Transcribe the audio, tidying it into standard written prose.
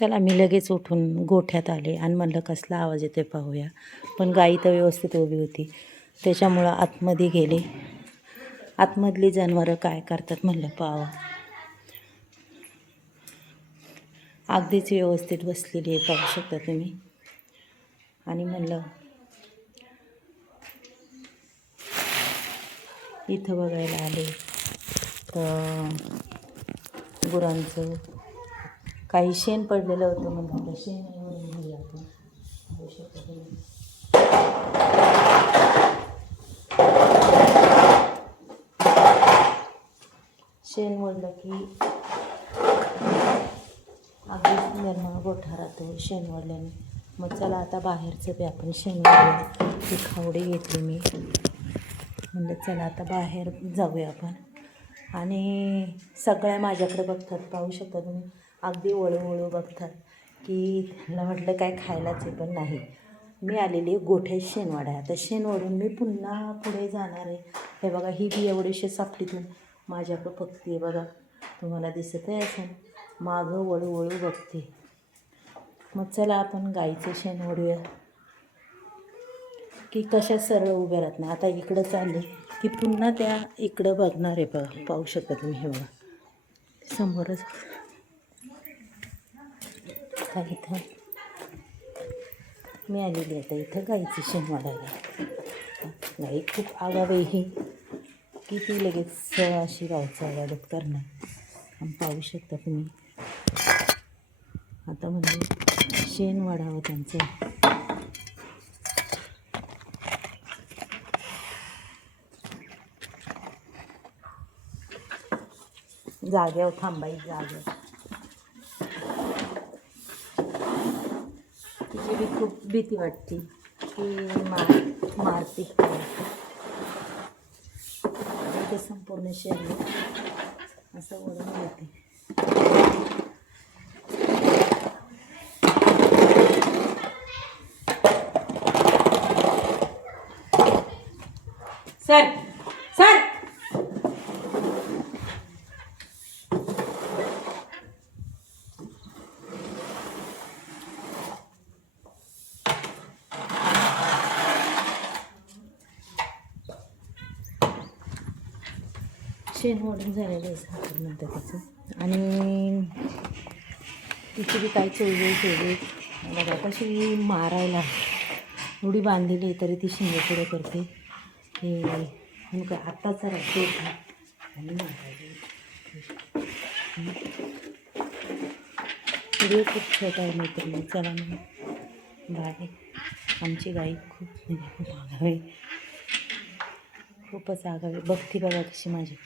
चला मी लगेच उठून गोठ्यात आले आणि म्हणलं कसला आवाज येतोय पाहूया. पण गाई तर व्यवस्थित उभी होती, त्याच्यामुळं आतमध्ये गेले. आतमधली जनावरं काय करतात म्हणलं पाहावं. अगदीच व्यवस्थित बसलेली आहे, पाहू शकता तुम्ही. आणि म्हणलं इथं बघायला आले तर गुरांचं काही शेण पडलेलं होतं. म्हणलं शेण वरून घेऊया आपण. पाहू शकता तुम्ही. शेण ओढलं की अगदी निर्मळ गोठा राहतो शेण ओढल्याने. मग चला आता बाहेरचं बी आपण शेण ओढूया. ती खावडी घेतली मी. म्हणलं चला आता बाहेर जाऊया आपण. आणि सगळ्या माझ्याकडे बघतात, पाहू शकता तुम्ही. अगदी वळू बघतात की त्यांना म्हटलं काय खायलाच आहे, पण नाही. मी आलेली गोठ्यात शेण वाढाय. आता शेण ओढून मी पुन्हा पुढे जाणार आहे. हे बघा, ही बी एवढीशी सापडीतून माझ्याकडं बघते बघा, तुम्हाला दिसत आहे असं. मागं वळू बघते. मग चला आपण गाईचं शेण ओढूया की कशा सरळ उभ्या राहत नाही. आता इकडं चालले की पुन्हा त्या इकडं बघणार आहे बघा, पाहू शकता तुम्ही. हे बघा समोरच. आता इथं मी आलेली आता इथं गाईचं शेण वाढायला. गाई खूप आगाव आहे ही, की ती लगेच अशी गायचं आवाजात करणार. आणि पाहू शकता तुम्ही. आता म्हणजे शेण वाढावं त्यांचं. जाग्यावर थांबायचं जाग्यावर. तिची बी खूप भीती वाटते की मारते. ते संपूर्ण शरीर असं ओढून घेते. सर शेण ओढून झालेलं आहे साखरनंतर त्याचं. आणि तिची बी काही चोळी बघा कशी मारायला एवढी बांधलेली आहे, तरी ती शिंगे पुढे करते. हे म्हणून काय आत्ताच राहते आणि मारायला. व्हिडिओ खूप छोटा आहे मैत्रिणी. चला मग बाय. आमची गाई खूप आगाव आहे, खूपच आगाव आहे. बघती बघा कशी माझी.